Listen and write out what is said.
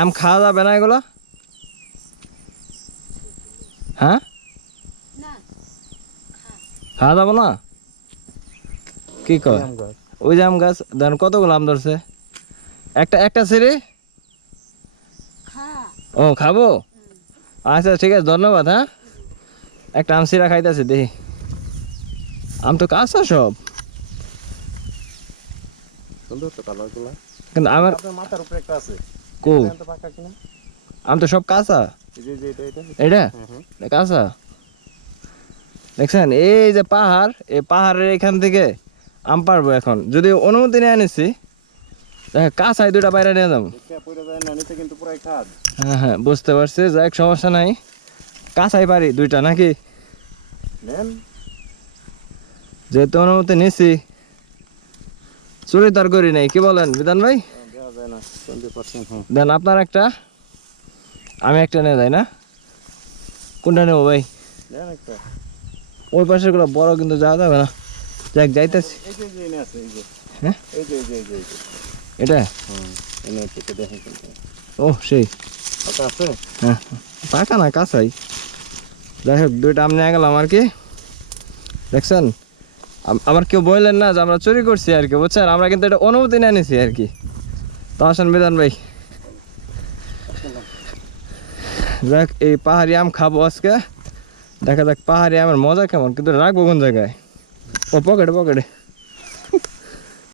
আম খাওয়া যাবে না এগুলো? হ্যাঁ? খাওয়া যাব না? কি কয়? ওই যে আম গাছ দেন কতগুলো আম ধরছে। একটা একটা খা ও খাব? আচ্ছা ঠিক আছে ধন্যবাদ হ্যাঁ? একটা আম সিরা খাইতেছে দেখি। আম তো কাঁচা সব। সুন্দর তো কালার কিন্তু আমার মাথার উপরে একটা আছে। কো? আম তো সব কাঁচা। এটা কাঁচা? দেখছেন এই যে পাহাড় এই পাহাড়ের এখান থেকে আম পারব এখন। যদি অনুমতি নিয়ে আনিছি কাঁচাই দুটা বাইরে নিয়ে যাব। হ্যাঁ হ্যাঁ বুঝতে পারছি যাক সমস্যা নাই। কাঁচাই পারি দুইটা নাকি? যেহেতু অনুমতি নিছি চুরি তার করি নাই কি বলেন বিধান ভাই? হুম দেন আপনার একটা? আমি একটা নিয়ে যাই না? কোনটা নেব ভাই? ওই পাশেরগুলো বড় কিন্তু যাওয়া যাবে না। যাক যাইতেছি। হ্যাঁ? এটা? কিন্তু। ও সেই। পাকা হ্যাঁ। না কাঁচাই। যাই হোক দুইটা আম নিয়ে গেলাম আর কি। দেখছেন? আম- আবার কেউ বললেন না যে আমরা চুরি করছি আর কি বুঝছেন? আমরা কিন্তু এটা অনুমতি নিয়ে নিছি আর কি। তো আসেন বিধান ভাই। যাক, এই পাহাড়ি আম খাব আজকে। দেখা যাক পাহাড়ি আমার মজা কেমন, কিন্তু রাখব কোন জায়গায়? ও পকেটে পকেটে